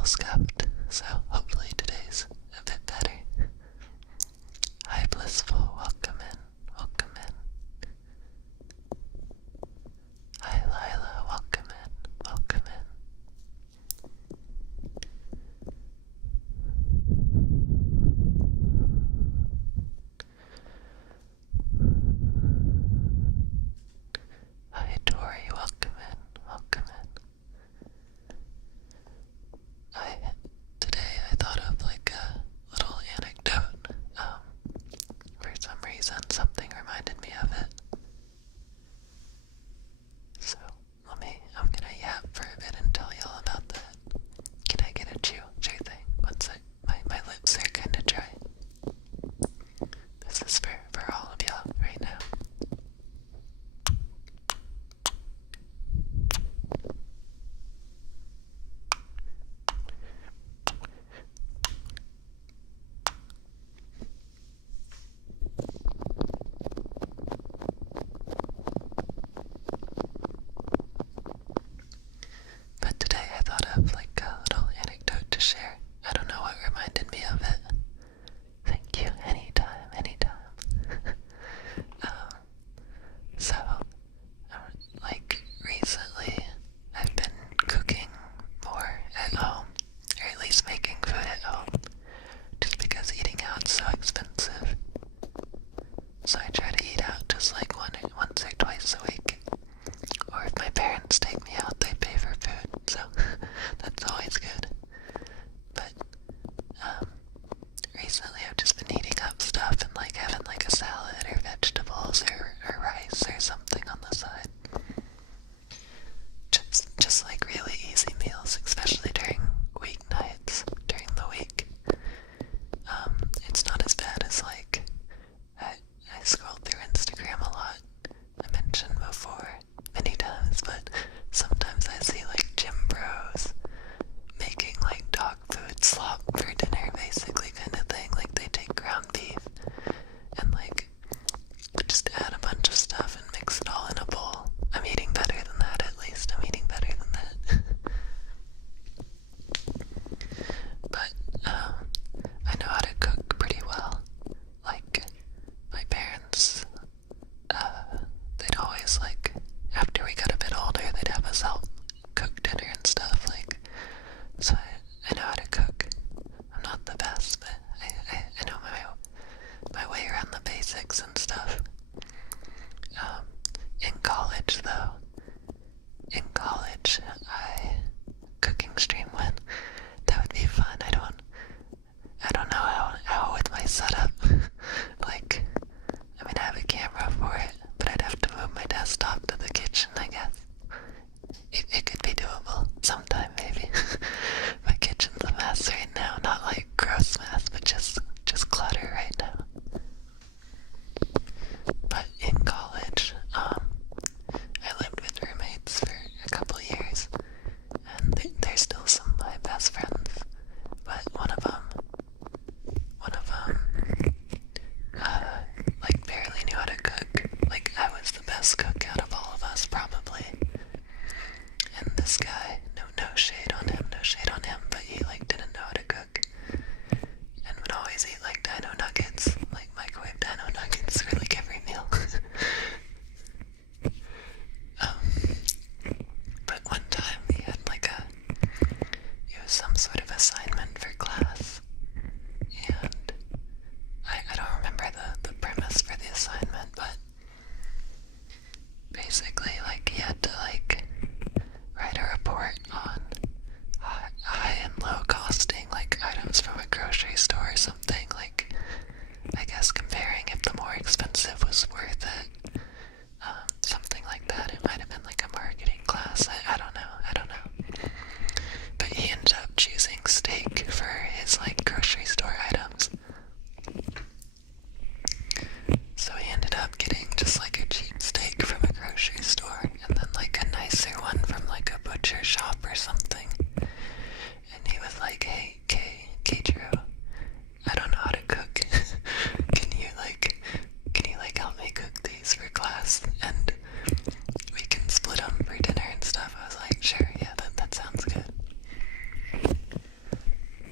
little scuffed, so hopefully today's a bit better. Hi Blissful, welcome in, welcome in. Hi Lila, welcome in, welcome in. Hi Tori, welcome in, welcome in.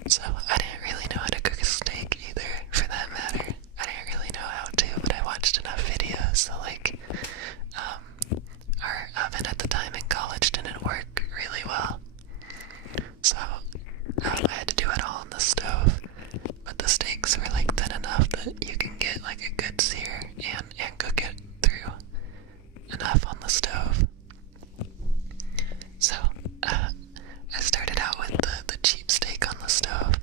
So I didn't really know how to cook a steak either, for that matter. I didn't really know how to, but I watched enough videos. So like, our oven at the time in college didn't work really well. So I had to do it all on the stove. But the steaks were like thin enough that you can get like a good sear and cook it through enough on the stove. So I started out with the cheap steak on the stove,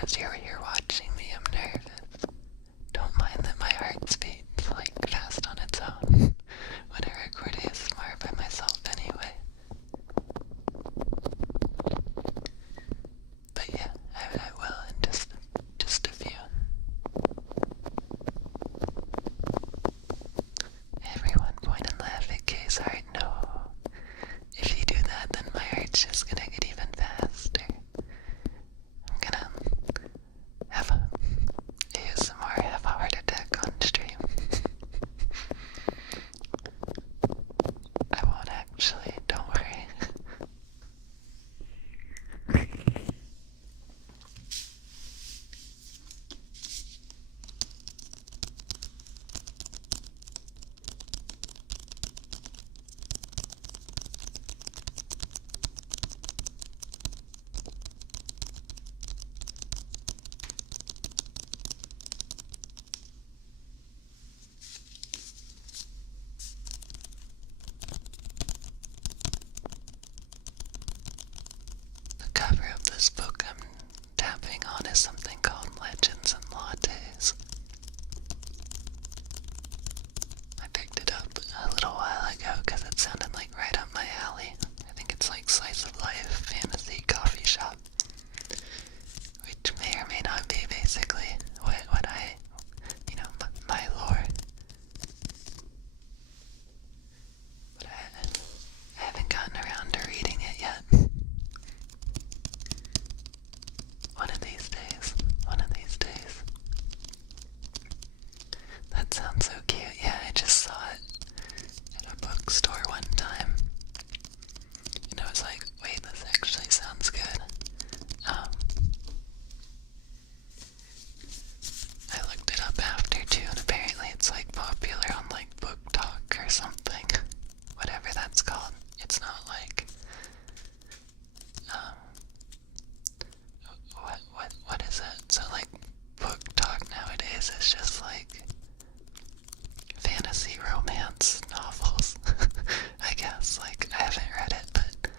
because you're here watching me, I'm nervous. Don't mind that my heart beats like fast on its own when I record ASMR by myself anyway. But yeah, I will in just a few. Everyone point and laugh at Kay's heart. No. If you do that, then my heart's just gonna get even faster. I'm gonna have a ASMR, have a heart attack on stream. I won't actually, don't worry. The cover of this book I'm tapping on is something called Legends and Lattes. I picked it up a little while ago because it sounded like right up my alley. I think it's like slice of life, fantasy, coffee shop. Which may or may not be basically what I, my lore. But I haven't gotten around to reading it yet. One of these days. One of these days. That sounds so cute. Yeah, I just saw it at a bookstore one time. And I was like, wait, this actually sounds good. I looked it up after too, and apparently it's like popular on like Book Talk or something. Whatever that's called. It's not like what is it? So like Book Talk nowadays is just like fantasy romance novels. I guess, like, I haven't read it, but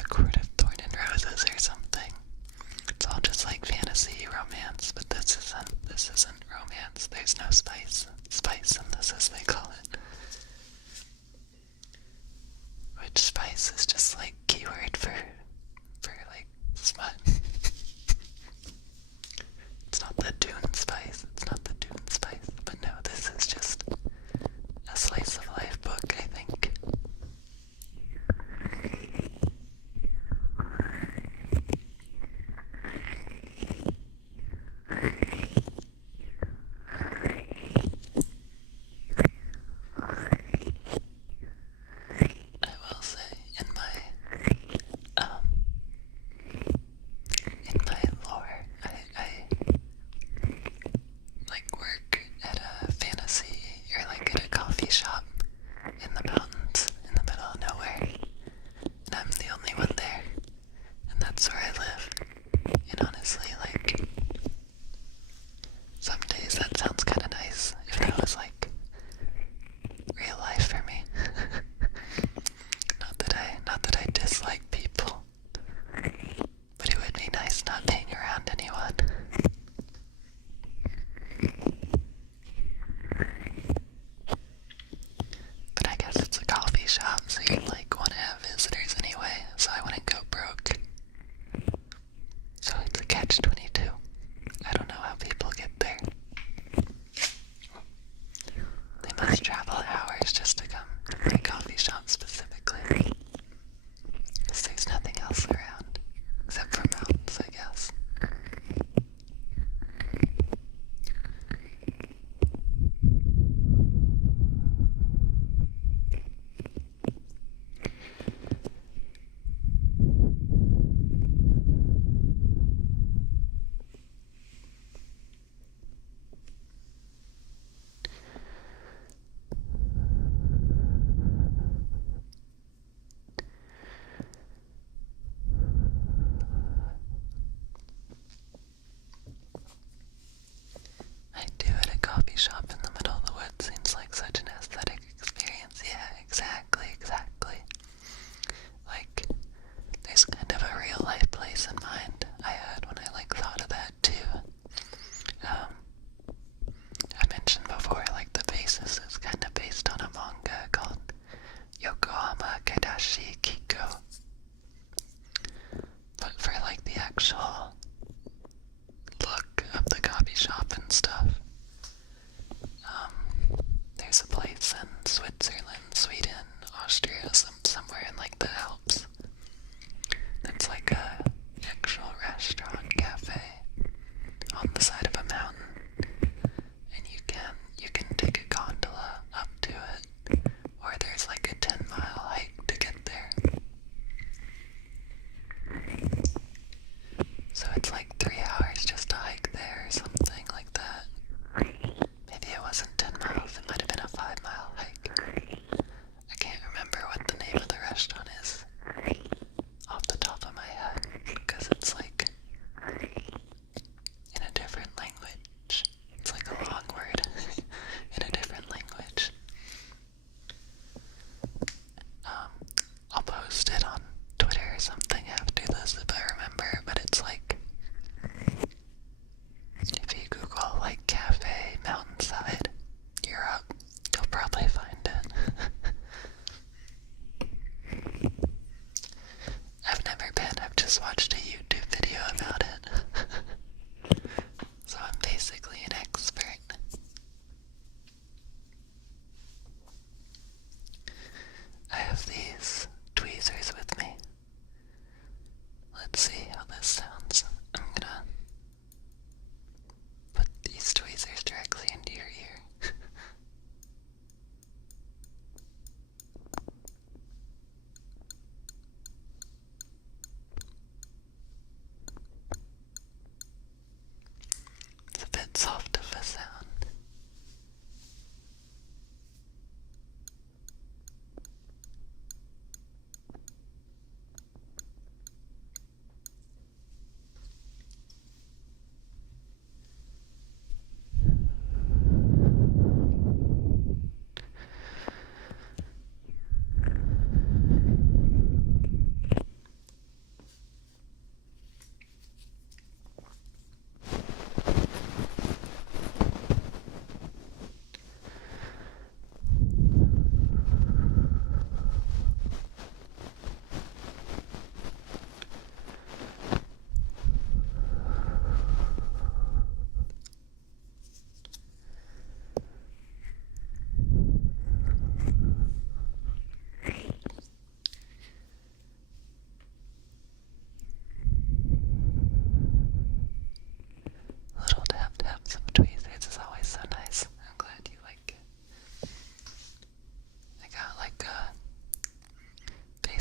A Court of Thorn and Roses or something. It's all just like fantasy romance, but this isn't romance. There's no spice in this, as they call it. Which spice is just like keyword for like smut. It's not the Dune spice. It's not the Dune spice. But no, this is just a slice of life book, I think. I will say, in my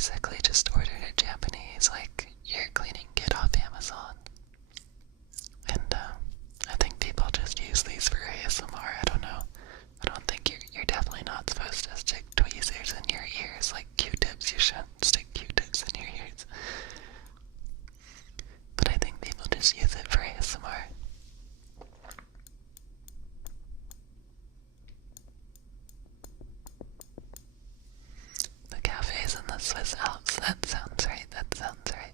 basically just ordered a Japanese, like, ear cleaning kit off Amazon. And, I think people just use these for ASMR, I don't know. I don't think you're definitely not supposed to stick tweezers in your ears like Q-tips. You shouldn't stick Q-tips in your ears. But I think people just use it for ASMR. The cafes in the Swiss Alps, that sounds right, that sounds right.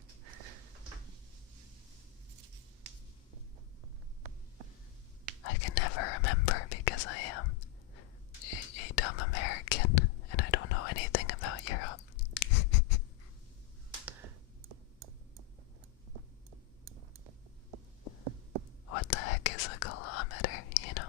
I can never remember because I am a dumb American and I don't know anything about Europe. What the heck is a kilometer, you know?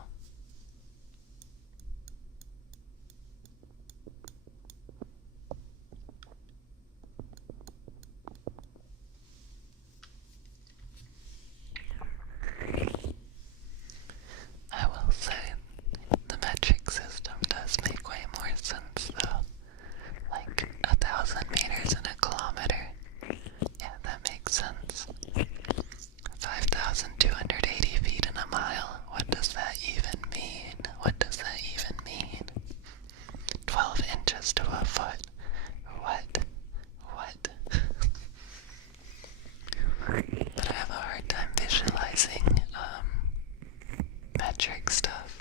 I will say, the metric system does make way more sense though. Like 1,000 meters in a kilometer. Yeah, that makes sense. 5,280 feet in a mile. What does that even mean? What does that even mean? 12 inches to a foot. What? What? But I have a hard time visualizing metric stuff.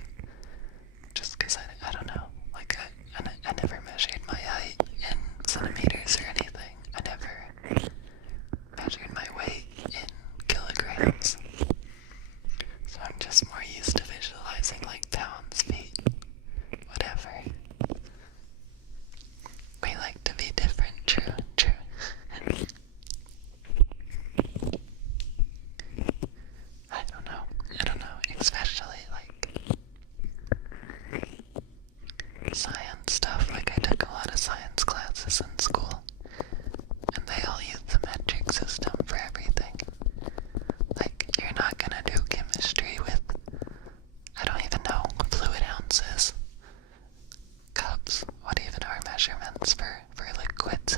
Just because I don't know. Like, I never measured my height in centimeters or anything. I never measured my weight in kilograms. So I'm just more used to visualizing like pounds, feet, whatever. We like to be different, true, true. I don't know, especially like science stuff. Like I took a lot of science classes in school, and they all use the metric system for everything. Like, you're not gonna do chemistry with, I don't even know, fluid ounces, cups. What even are measurements for liquids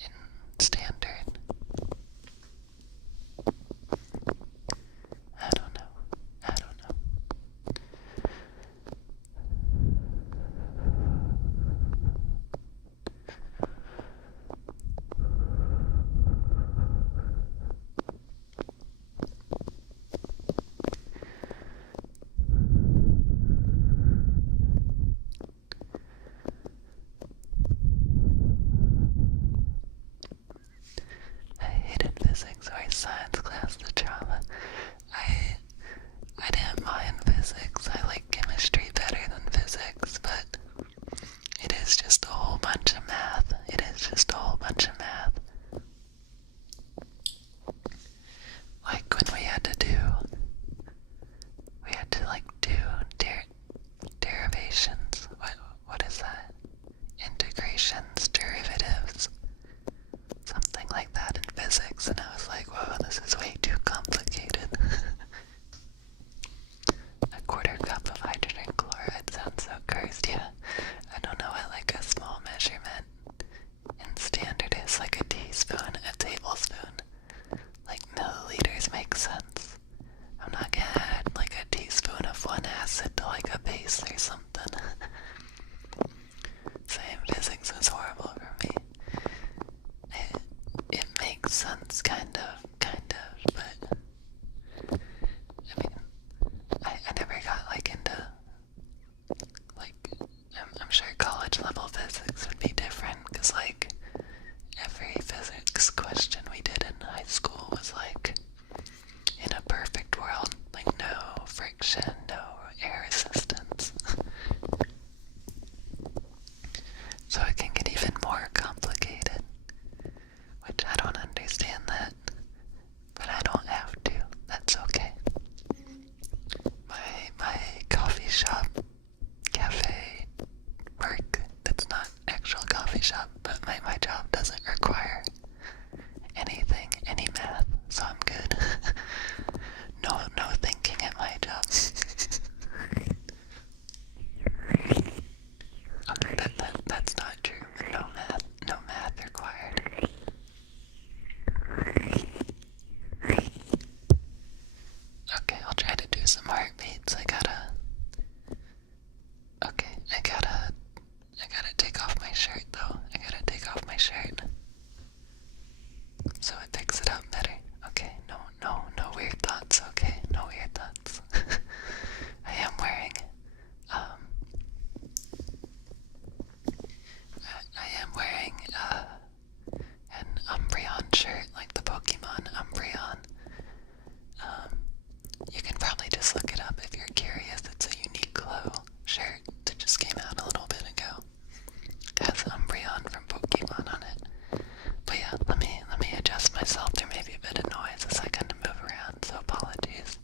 in standard? I don't know. I hated physics or science class, the drama. I didn't mind physics. I like chemistry better than physics, but it is just a whole bunch of math. It is just a whole bunch of math. Like when we had to like do derivations. What is that? Integrations, derivatives, something like that in physics, and I was like, whoa, this is way too complicated. A quarter cup of hydrogen chloride sounds so gross. Yeah, I don't know what like a small measurement in standard is, like a teaspoon, a tablespoon. Like milliliters make sense. I'm not gonna add like a teaspoon of one acid to like a base or something. Same, physics is horrible for me. It makes sense, kind of, but I mean, I never got like into, like, I'm sure college level physics would be different, because like, every physics question we did in high school was like, in a perfect world, like no friction, no air resistance. So it can get even more complicated, which I don't understand that, but I don't have to. That's okay. My coffee shop, cafe, work, that's not actual coffee shop, but my job doesn't require anything, any math, so I'm good. No thinking at my job. Okay, that's not true. No math, no take off my shirt though. I gotta take off my shirt. So it picks it up better. Okay, no weird thoughts, okay? No weird thoughts. I am wearing, an Umbreon shirt, like the Pokemon Umbreon. You can probably just look it up if you're curious. It's a Uniqlo shirt that just came out a little bit ago. It has Umbreon from Pokemon on it. But yeah, let me adjust myself. There may be a bit of noise as I kind of move around, so apologies.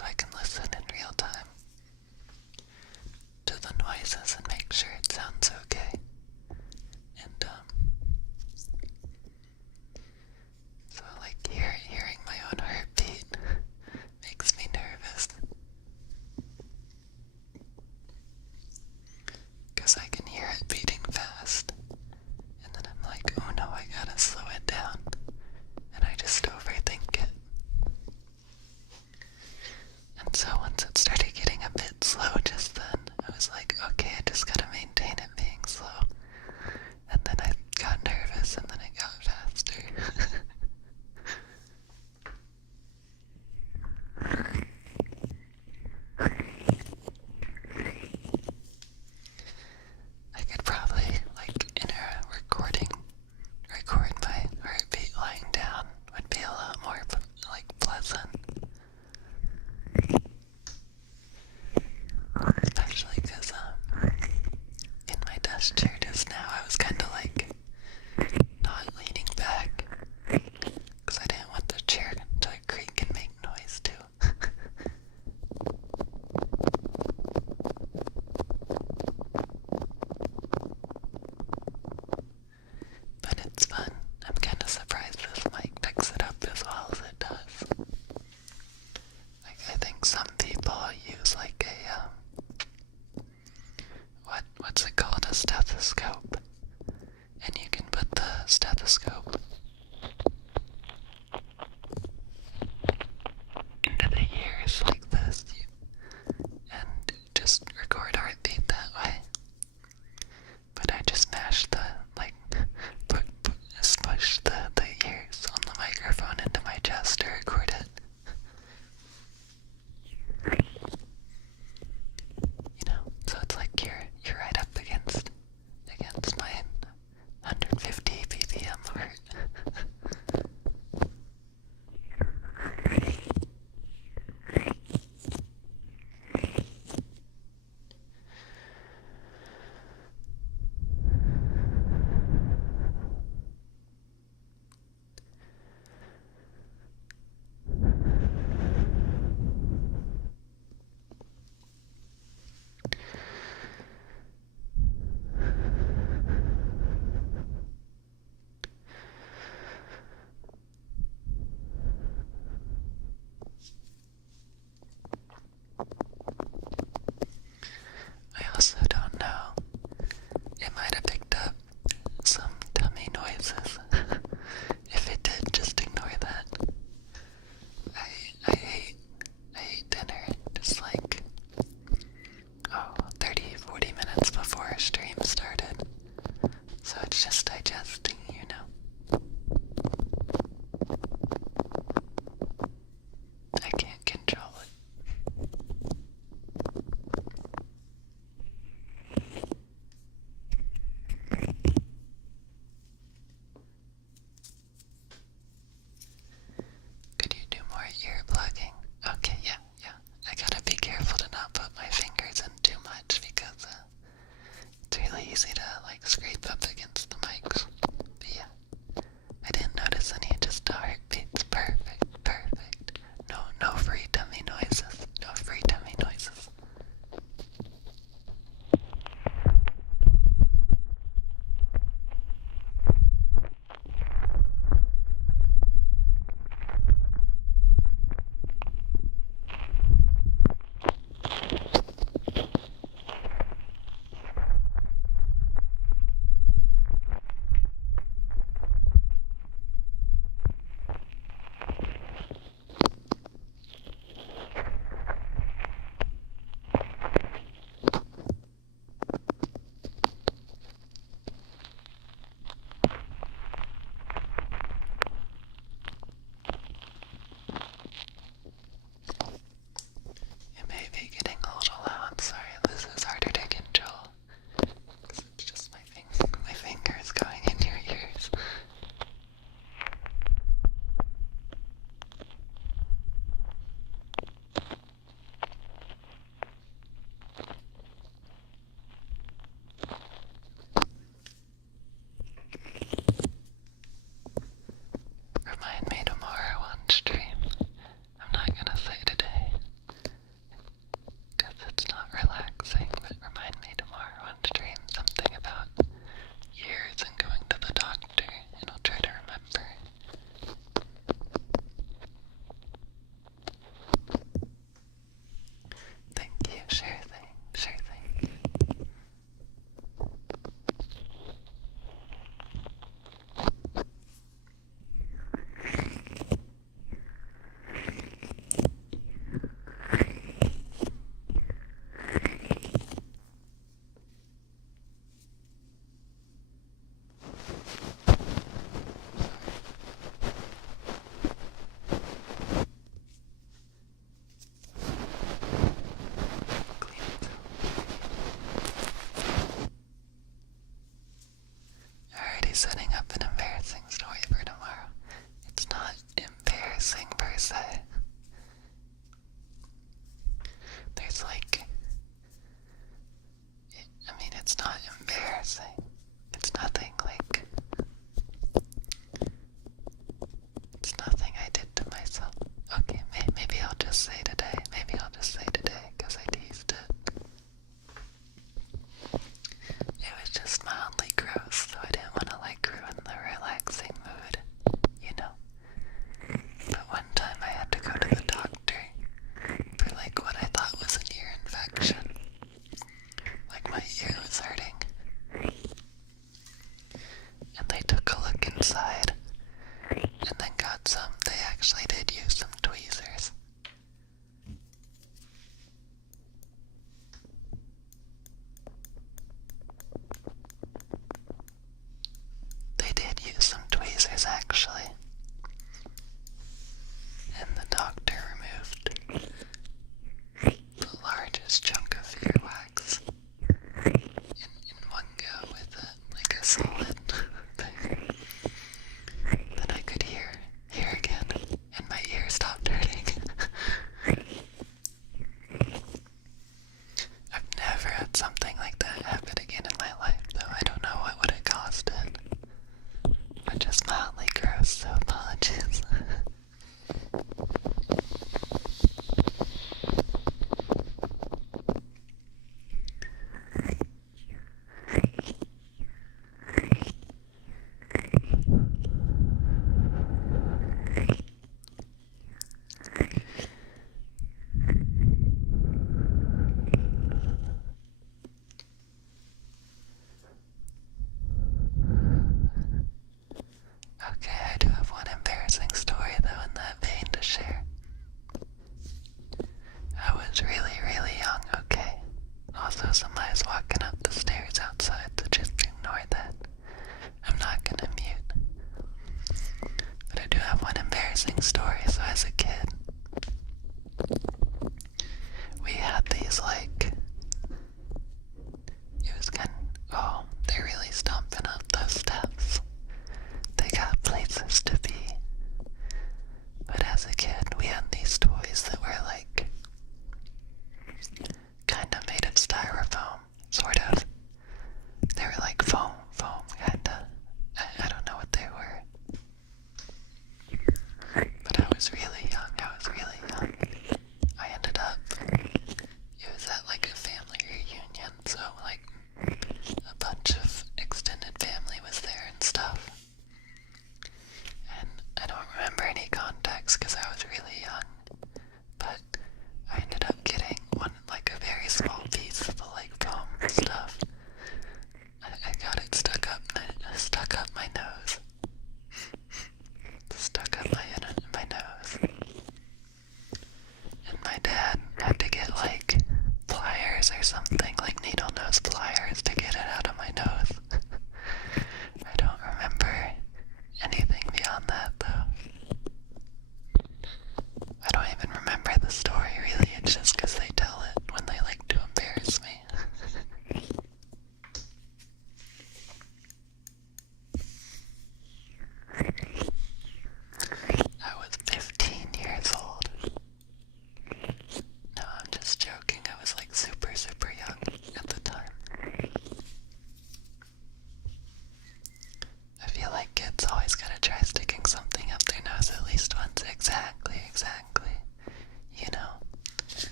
so I can listen in real time to the noises and make sure it sounds okay. And so like hearing my own heartbeat makes me nervous, because I can hear it beating fast, and then I'm like, oh no, I gotta slow it down, and I just overthink it. And so once it started getting a bit slow just then, I was like, okay, I just gotta maintain it being slow. And then I got nervous, and then it got faster. I could probably, like, in a recording, record my heartbeat lying down. Would be a lot more, like, pleasant. Especially because, in my desk chair just now, I was kind of, like, not leaning back, because I didn't want the chair to creak and make noise, too. But it's fun. I'm kind of surprised this mic picks it up as well as it does. Like, I think some people use like a, what's it called? A stethoscope. And you can put the stethoscope into the ears like this, and just record heartbeat that way. But I just mashed the, like, push the ears on the microphone into my chest to record it. You know, so it's like you're right up against my 150 BPM heart. setting up an embarrassing story for tomorrow. It's not embarrassing per se. There's like, I mean, it's not embarrassing. It's nothing like, it's nothing I did to myself. Okay, maybe I'll just say today. Maybe I'll just say today, because I teased it. It was just mildly gross, so I didn't want to like ruin the relaxing mood, you know? But one time I had to go to the doctor for like what I thought was an ear infection. Like my ear was hurting. And they took a look inside and then got some, they actually did use some tweezers. They did use some tweezers actually. And the doctor removed the largest chunk of earwax in one go with like a solid thing. Then I could hear again, and my ear stopped hurting. I've never had something like that happen again in my life, though. I don't know what would have caused it. But just mildly gross, so apologies. Okay, I do have one embarrassing story though in that vein to share. I was really, really young, okay? Also, somebody was walking up the stairs outside, so just ignore that. I'm not gonna mute. But I do have one embarrassing story. So as a kid, we had these like, it was kind of, oh, they're really stomping up those steps. They got places to be. But as a kid, we had these toys that were like, kind of made of styrofoam, sort of. They were like foam, kind of. I don't know what they were. But I was really young. I ended up, it was at like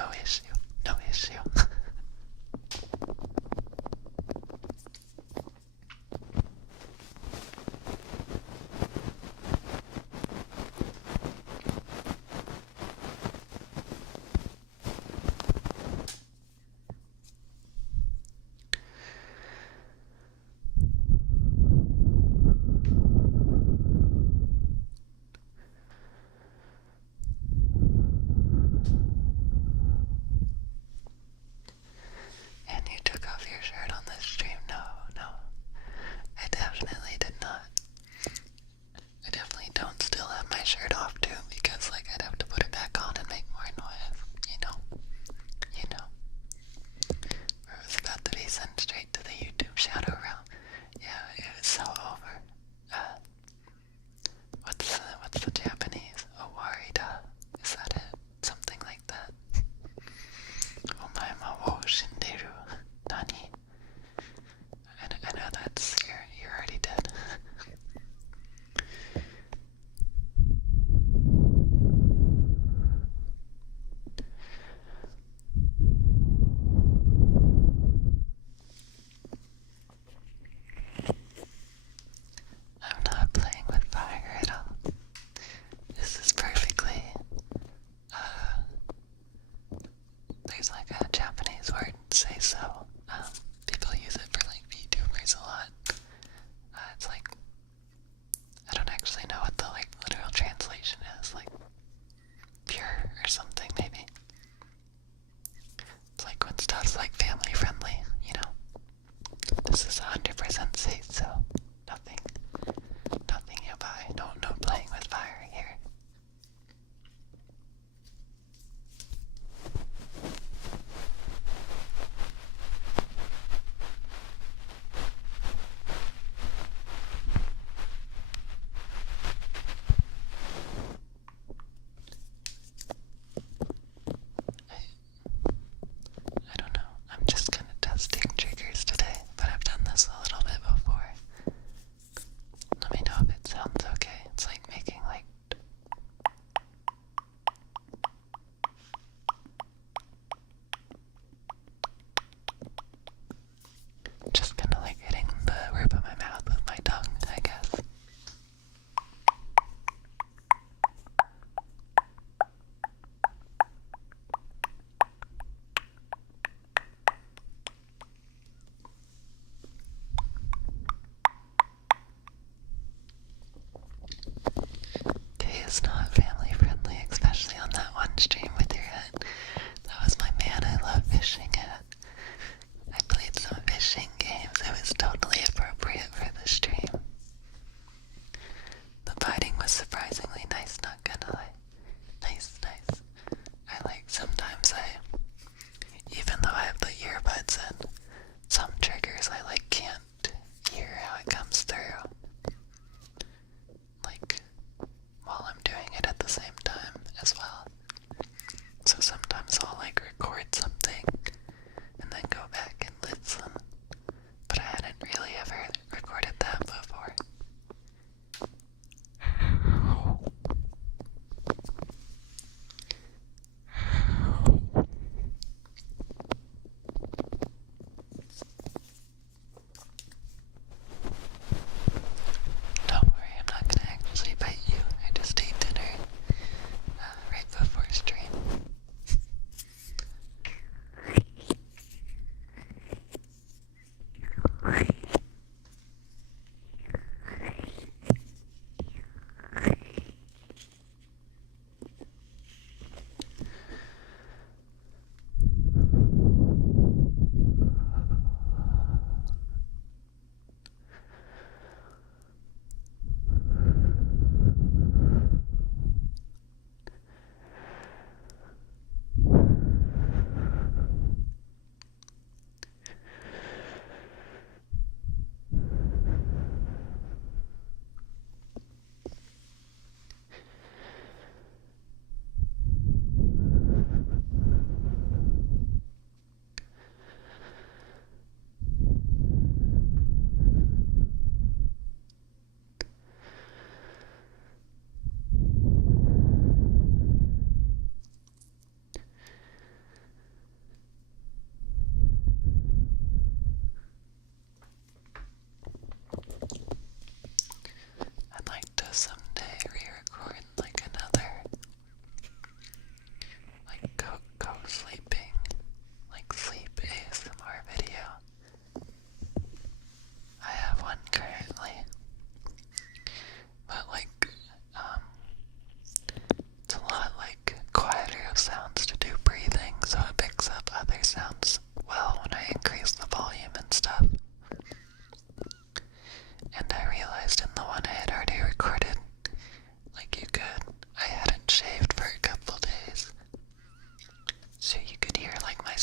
no issue, no issue. And you took off your shirt on this stream? No, no. I definitely did not. I definitely don't still have my shirt off too, because like I'd have to put it back on and make more noise, you know. You know. Or it was about to be sent straight to the YouTube shadow realm. Yeah, it was so over. What's the Japanese? Owarida. Is that it? Something like that. Omae wo shinderu. Nani? I know that's you're already dead. I'm not playing with fire at all. This is perfectly, there's like a Japanese word, say so. People use it for like vtubers a lot. It's like, I don't actually know what the like literal translation is, like pure or something maybe. It's like when stuff's like family friendly, you know. This is 100% safe, so nothing you buy. No playing with fire here.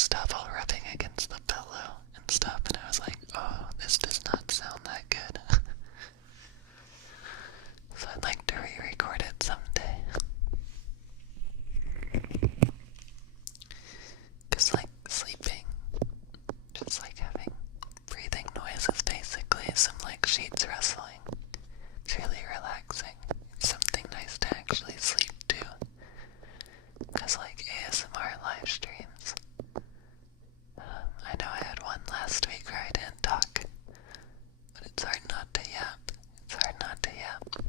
stuff while rubbing against the pillow and stuff, and I was like, oh, this does not sound that good. So I'd like to re-record it someday. Cause like sleeping, just like having breathing noises basically, some like sheets rustling. It's really relaxing. It's something nice to actually sleep to. Cause like ASMR live streams, I know I had one last week where I didn't talk, but it's hard not to yap. It's hard not to yap.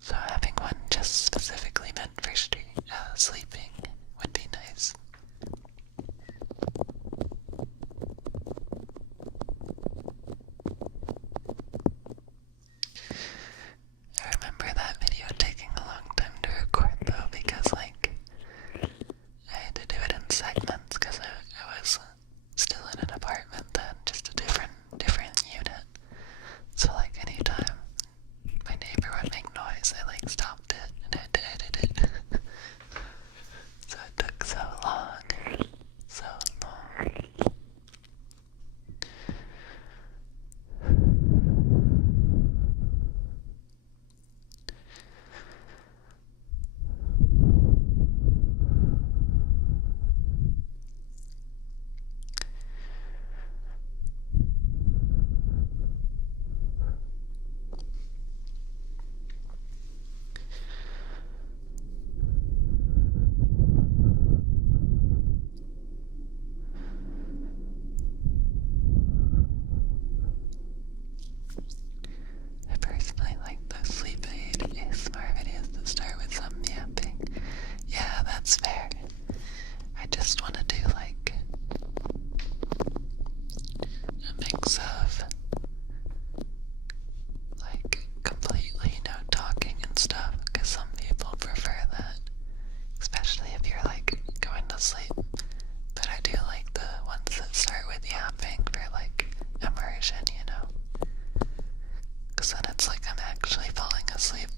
So having one just specifically meant for sleeping would be nice. I remember that video taking a long time to record though, because like I had to do it in segments because I was still in an apartment then, just a different unit. So like anytime my neighbor would make noise, I like stopped it and had to edit it. So it took so long. So long. I personally like those sleep aid ASMR videos that start with some yapping. Yeah, that's fair. I just want to do like a mix of like completely no talking and stuff, because some people prefer that, especially if you're like going to sleep. But I do like the ones that start with yapping for like immersion, you know? Because then it's like I'm actually falling asleep.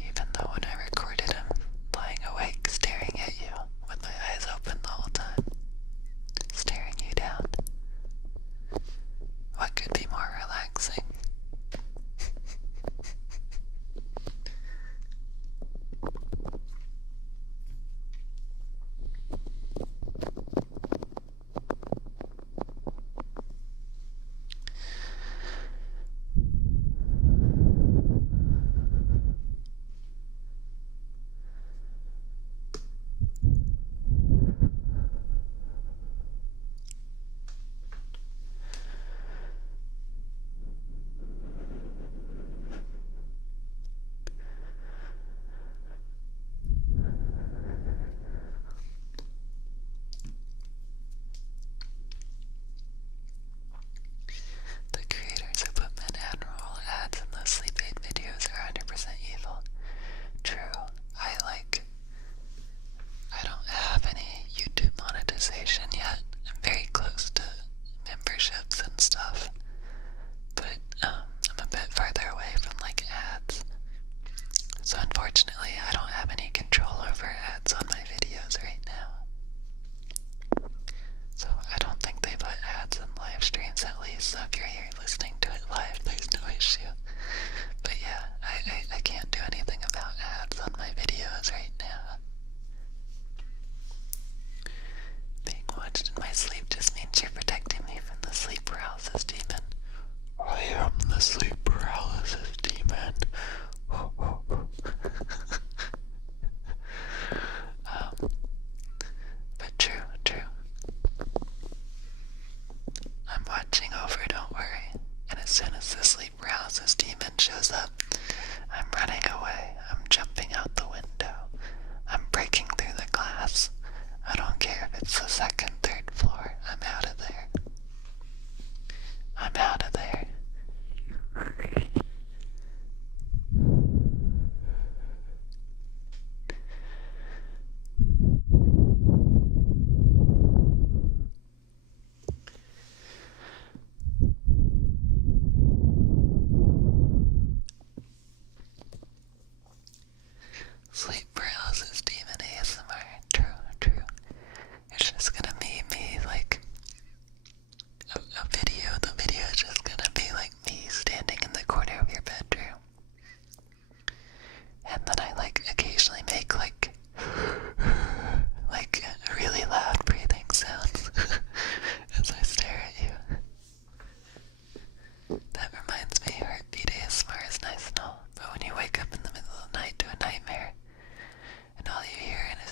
Even though when I recorded I'm lying awake staring at you with my eyes open the whole time. Staring you down. What could be more relaxing?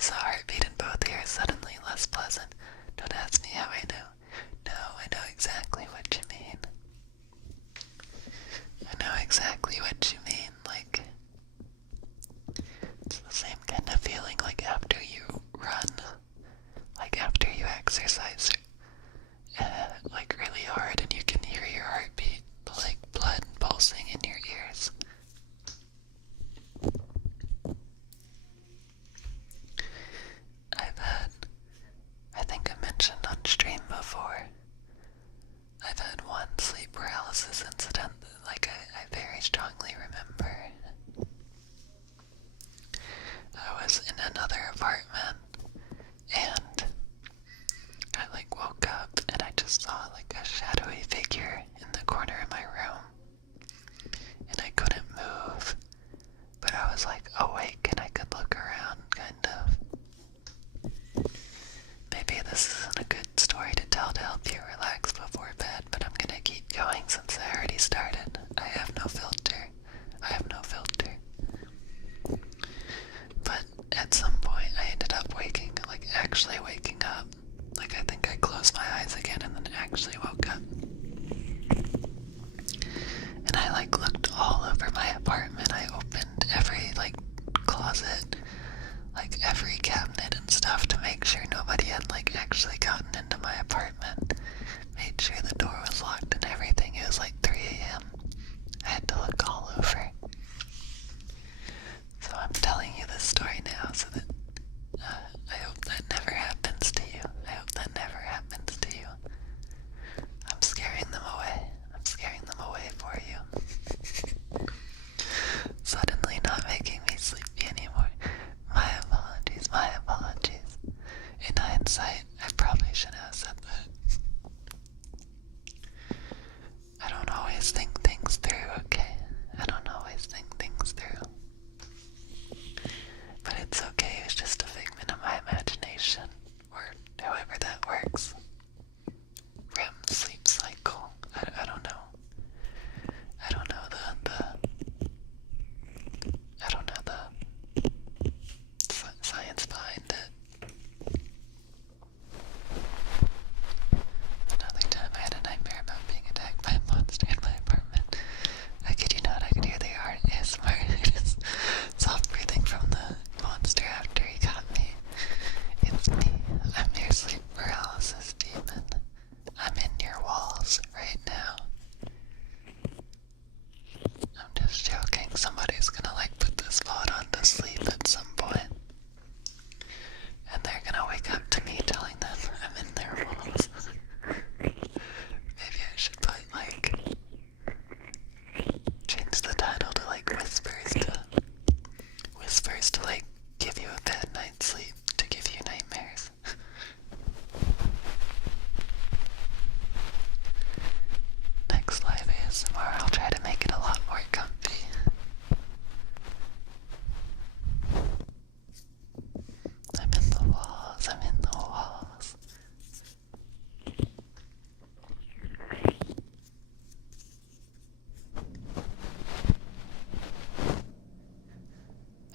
Is a heartbeat in both ears suddenly less pleasant? Don't ask me how I know. No, I know exactly what you mean. I know exactly what you mean, like, it's the same kind of feeling like after you run, like after you exercise, like really hard and you can hear your heartbeat, like blood pulsing in your ears. I think I mentioned on stream before, I've had one sleep paralysis incident that, like, I very strongly remember. I was in another apartment, and I, like, woke up, and I just saw, like, a shadowy figure in the corner of my room, and I couldn't move, but I was, like, awake, and I could look around, kind of. Maybe this isn't a good story to tell to help you relax before bed, but I'm gonna keep going since I already started. I have no filter. But at some point I ended up actually waking up. Like, I think I closed my eyes again and then actually woke up. And I, like, looked all over my apartment. I opened every, like, closet, like every cabinet and stuff to make sure nobody had, like, actually gotten into my apartment. Made sure the door was locked and everything. It was like 3 a.m. I had to look all over. So I'm telling you this story now so that I hope that never happens to you. I hope that never happens to you. I'm scaring them away. I'm scaring them away for you. Suddenly not making me sleepy anymore. My apologies, my apologies. In hindsight, I probably should have said that. I don't always think things through, okay? I don't always think things through. But it's okay, it was just a figment of my imagination, or however that works. REM sleep cycle. I don't know. I don't know the science behind it. Another time I had a nightmare about being attacked by a monster in my apartment. I kid you not, I could hear the ASMR. Just soft breathing from the monster after he got me. It's me. I'm your sleep paralysis demon. I'm in your walls right now. I'm just joking. Somebody's gonna, like, put this pod on to sleep at some point. And they're gonna wake up to me telling them I'm in their walls. Maybe I should put, like, change the title to, like, whispers to, like, give you a bad night's sleep, to give you nightmares. Next live ASMR, I'll try to make it a lot more comfy. I'm in the walls, I'm in the walls.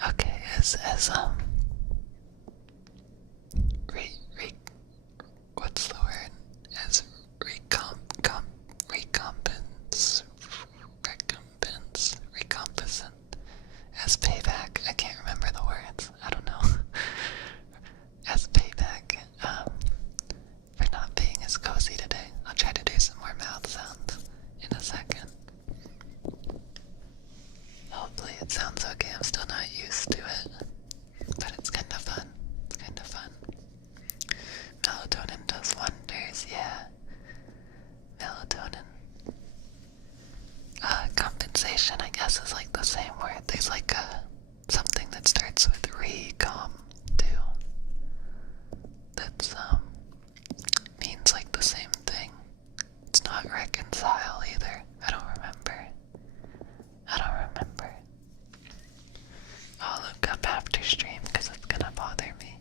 Okay, what's the word? As recompensant, as payback. I can't remember the words. I don't know. As payback, for not being as cozy today. I'll try to do some more mouth sounds in a second. Hopefully it sounds okay. I'm still not used to it, but it's kind of fun. It's kind of fun. Melatonin does wonders, yeah. Melatonin. Compensation, I guess, is like the same word. There's like something that starts with recom too. That's means like the same thing. It's not reconcile either. I don't remember. I'll look up after stream because it's gonna bother me.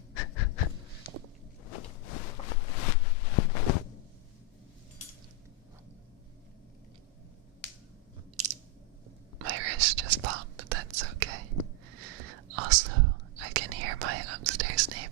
My wrist just popped, but that's okay. Also, I can hear my upstairs neighbor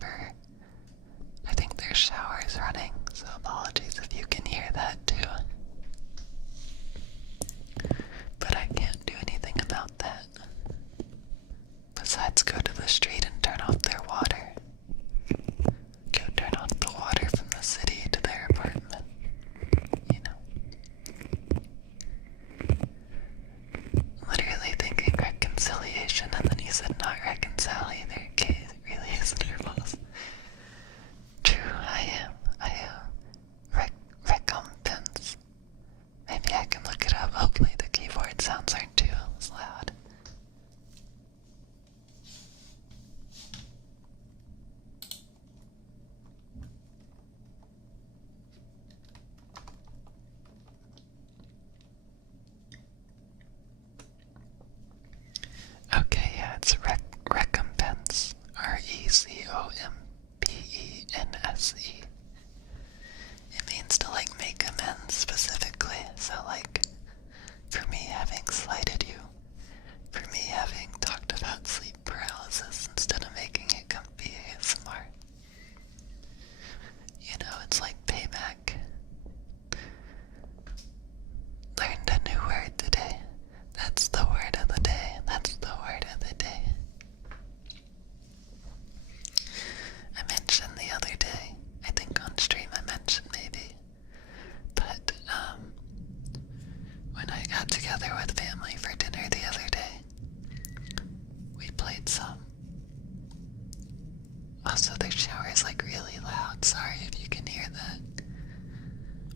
Also, their shower is like really loud. Sorry if you can hear that.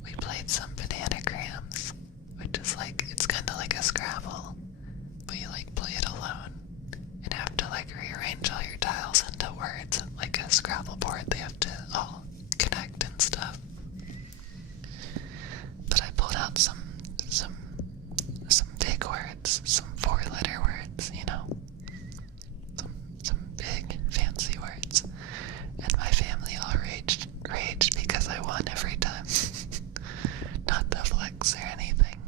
We played some bananagrams, which is like, it's kind of like a Scrabble, but you like play it alone and have to like rearrange all your tiles into words, and like a Scrabble board, they have to all connect and stuff. But I pulled out some big words, some 4-letter words, you know, some big fancy words, and my family all raged because I won every time. Not to flex or anything,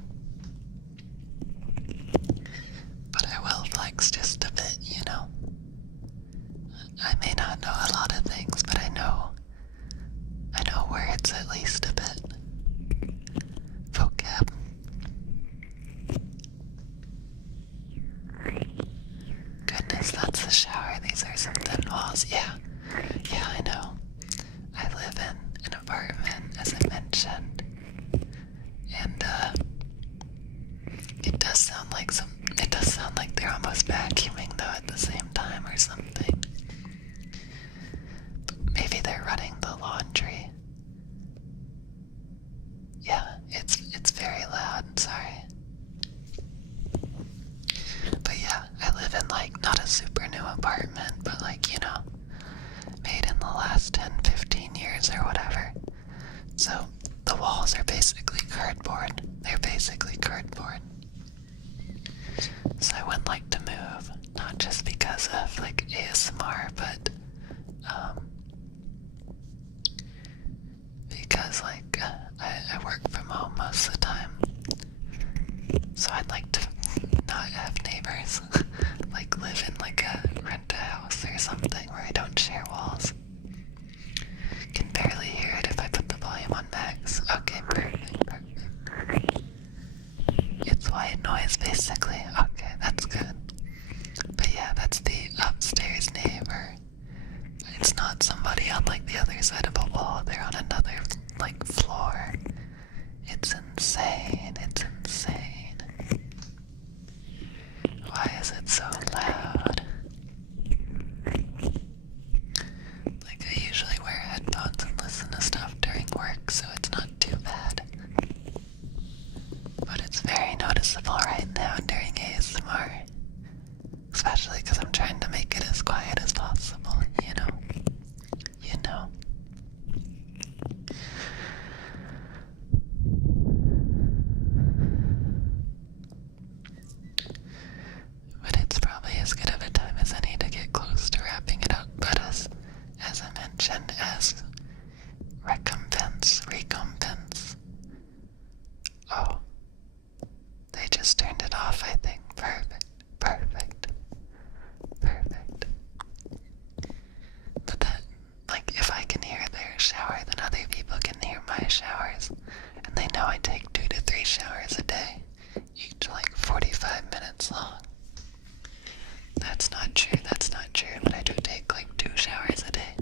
but I will flex just a bit, you know. I may not know a lot of things, but I know words at least a bit. Vocab. Goodness, that's the shower. These are some thin walls. Yeah, I know. I live in an apartment, as I mentioned, and it does sound like they're almost vacuuming though at the same time or something. But maybe they're running the laundry. Yeah, it's very loud, sorry. But yeah, I live in like not a super new apartment, but like, you know, made in the last 10-15 years or whatever. So the walls are basically cardboard. They're basically cardboard. So I would like to move, not just because of like ASMR, but because like I work from home most of the time. So I'd like to not have neighbors. Like live in like rent a house or something where I don't share walls. Can barely hear it if I put the volume on max. Okay, perfect. It's white noise basically. Okay, that's good. But yeah, that's the upstairs neighbor. It's not somebody on like the other side of a wall. They're on another like floor. It's insane. It's insane. Why is it so loud? Like I usually wear headphones and listen to stuff during work, so it's not too bad. But it's very noticeable right now during ASMR. Especially because I'm trying to make it as quiet as possible, you know? You know? But it's probably as good of a time as any to get close to wrapping it up. But as I mentioned, as recompense. Oh, they just turned it off, I think. Perfect. But that, like, if I can hear their shower, then other people can hear my showers. And they know I take 2 to 3 showers a day, each like 45 minutes long. That's not true, but I do take like 2 showers a day.